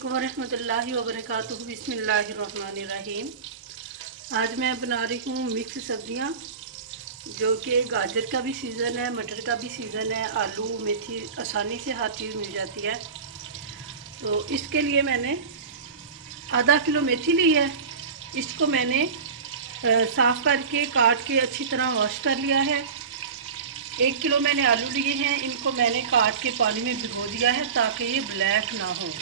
अस्सलामुअलैकुम वरहमतुल्लाहि वबरकातुहू। बिस्मिल्लाहिर्रहमानिर्रहीम। आज मैं बना रही हूँ मिक्स सब्जियाँ, जो कि गाजर का भी सीज़न है, मटर का भी सीज़न है, आलू मेथी आसानी से हर चीज़ मिल जाती है। तो इसके लिए मैंने आधा किलो मेथी ली है। इसको मैंने साफ़ करके काट के अच्छी तरह वॉश कर लिया है। 1 किलो मैंने आलू लिए हैं, इनको मैंने काट के पानी में भिगो दिया है ताकि ये ब्लैक ना हो।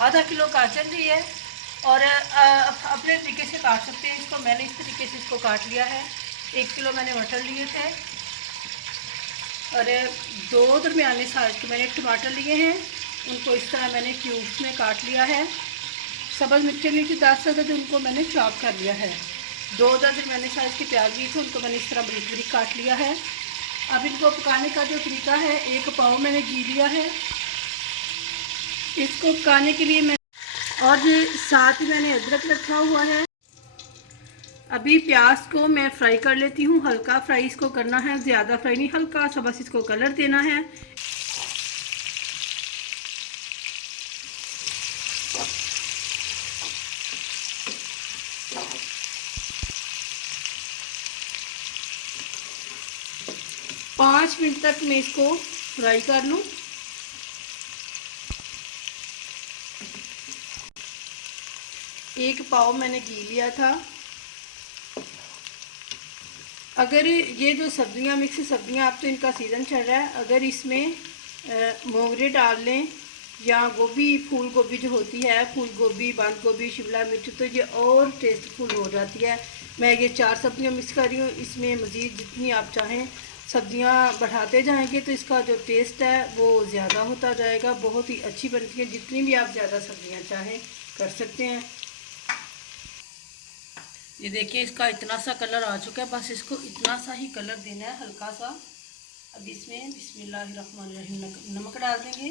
आधा किलो गाजर ली है और अपने तरीके से काट सकते हैं इसको। मैंने इस तरीके से इसको काट लिया है। 1 किलो मैंने मटर लिए थे और 2 दरमियाने साइज के मैंने टमाटर लिए हैं, उनको इस तरह मैंने क्यूब्स में काट लिया है। सब्ज़ मिर्ची 10 अदद उनको मैंने चॉप कर लिया है। 2 दरमियाने साइज के प्याज लिए थे, उनको मैंने इस तरह बारीक बारीक काट लिया है। अब इनको पकाने का जो तरीका है, 1 पाव मैंने घी लिया है। इसको पकाने के लिए मैं और साथ ही मैंने अदरक रखा हुआ है। अभी प्याज को मैं फ्राई कर लेती हूँ। हल्का फ्राई इसको करना है, ज़्यादा फ्राई नहीं, हल्का सा बस इसको कलर देना है। पाँच मिनट तक मैं इसको फ्राई कर लूँ। एक पाव मैंने घी लिया था। अगर ये जो सब्जियां मिक्स सब्जियां, अब तो इनका सीज़न चल रहा है, अगर इसमें मोगरे डाल लें या गोभी, फूल गोभी जो होती है, फूल गोभी, बंद गोभी, शिमला मिर्च, तो ये और टेस्टफुल हो जाती है। मैं ये 4 सब्जियां मिक्स कर रही हूँ। इसमें मज़ीद जितनी आप चाहें सब्जियां बढ़ाते जाएंगे तो इसका जो टेस्ट है वो ज़्यादा होता जाएगा। बहुत ही अच्छी बनती है। जितनी भी आप ज़्यादा सब्जियां चाहें कर सकते हैं। ये देखिए, इसका इतना सा कलर आ चुका है। बस इसको इतना सा ही कलर देना है, हल्का सा। अब इसमें बिस्मिल्लाहिर्रहमानिर्रहीम नमक डाल देंगे।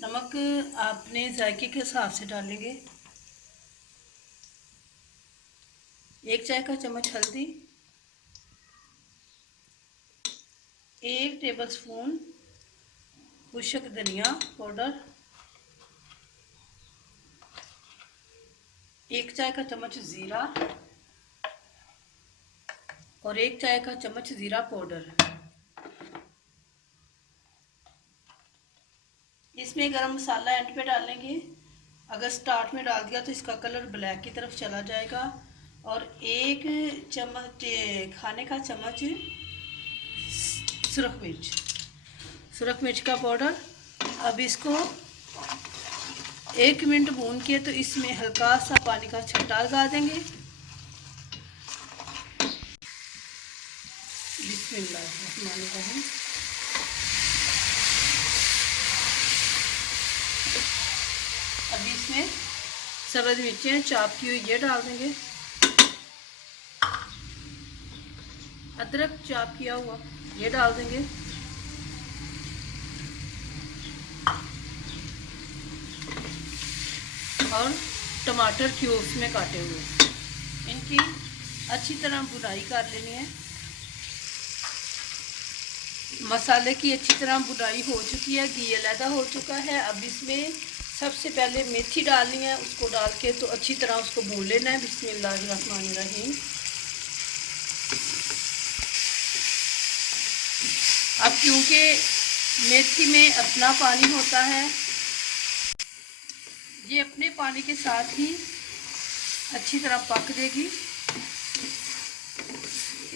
नमक अपने जायके के हिसाब से डालेंगे। 1 चाय का चम्मच हल्दी, 1 टेबलस्पून खुश्क धनिया पाउडर, 1 चाय का चम्मच ज़ीरा और 1 चाय का चम्मच ज़ीरा पाउडर। इसमें गरम मसाला एंड पे डालेंगे। अगर स्टार्ट में डाल दिया तो इसका कलर ब्लैक की तरफ चला जाएगा। और 1 चम्मच खाने का चम्मच सुरख मिर्च का पाउडर। अब इसको 1 मिनट भून के तो इसमें हल्का सा पानी का छट्टा लगा देंगे। बिस्मिल्लाहिर्रहमानिर्रहीम। अभी इसमें सब्ज़ मिर्चें चॉप की हुई ये डाल देंगे। अदरक चॉप किया हुआ ये डाल देंगे। और टमाटर क्यूब्स में काटे हुए, इनकी अच्छी तरह भुनाई कर लेनी है। मसाले की अच्छी तरह भुनाई हो चुकी है, घी अलहदा हो चुका है। अब इसमें सबसे पहले मेथी डालनी है। उसको डाल के तो अच्छी तरह उसको भून लेना है। बिस्मिल्लाहिर्रहमानिर्रहीम। अब क्योंकि मेथी में अपना पानी होता है, ये अपने पानी के साथ ही अच्छी तरह पक देगी।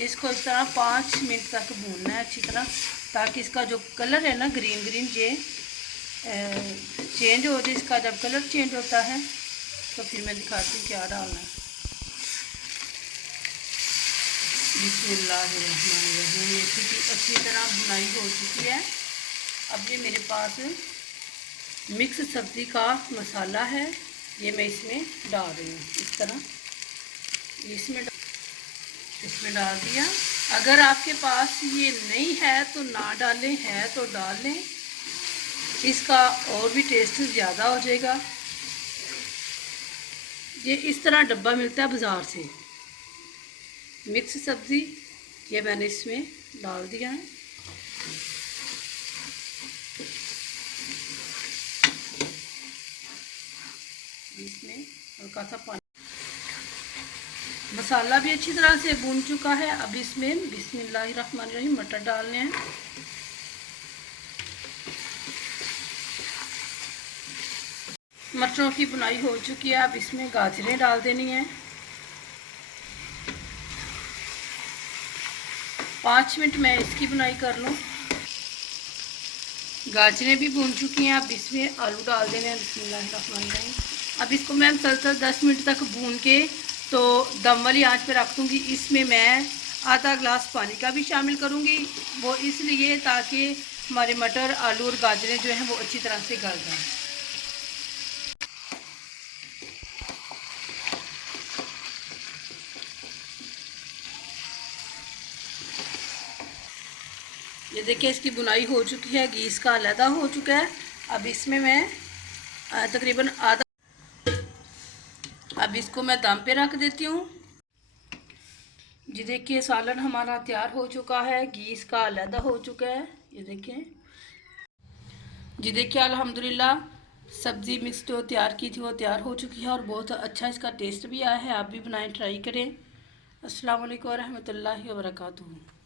इसको इस तरह 5 मिनट तक भूनना है अच्छी तरह, ताकि इसका जो कलर है ना, ग्रीन ग्रीन ये चेंज हो जाए। इसका जब कलर चेंज होता है तो फिर मैं दिखाती हूँ क्या डालना है। बिस्मिल्लाहिर्रहमानिर्रहीम। मेथी की अच्छी तरह भुनाई हो चुकी है। अब ये मेरे पास मिक्स सब्ज़ी का मसाला है, ये मैं इसमें डाल रही हूँ। इस तरह इसमें डाल दिया। अगर आपके पास ये नहीं है तो ना डालें, है तो डाल लें, इसका और भी टेस्ट ज़्यादा हो जाएगा। ये इस तरह डब्बा मिलता है बाज़ार से, मिक्स सब्ज़ी, ये मैंने इसमें डाल दिया है। हल्का सा पानी। मसाला भी अच्छी तरह से भून चुका है। अब इसमें बिस्मिल्लाहिर्रहमानिर्रहीम मटर डालने हैं। मटरों की बुनाई हो चुकी है। अब इसमें गाजरें डाल देनी है। 5 मिनट मैं इसकी बुनाई कर लूँ। गाजरें भी भून चुकी हैं। अब इसमें आलू डाल देने हैं। बिस्मिल्लाहिर्रहमानिर्रहीम। अब इसको मैं मुसलसल 10 मिनट तक भून के तो दम वाली आंच पर रख दूँगी। इसमें मैं आधा गिलास पानी का भी शामिल करूँगी, वो इसलिए ताकि हमारे मटर, आलू और गाजरें जो हैं वो अच्छी तरह से गल जाएँ। ये देखिए इसकी बुनाई हो चुकी है, घी इसका अलहदा हो चुका है। अब इसमें मैं तकरीबन आधा, अब इसको मैं दम पे रख देती हूँ। जी देखिए सालन हमारा तैयार हो चुका है, घी इसका अलहदा हो चुका है। ये देखिए, जी देखिए अल्हम्दुलिल्लाह सब्ज़ी मिक्स जो तैयार की थी वो तैयार हो चुकी है और बहुत अच्छा इसका टेस्ट भी आया है। आप भी बनाएं, ट्राई करें। अस्सलाम वालेकुम रहमतुल्लाहि व बरकातुहू।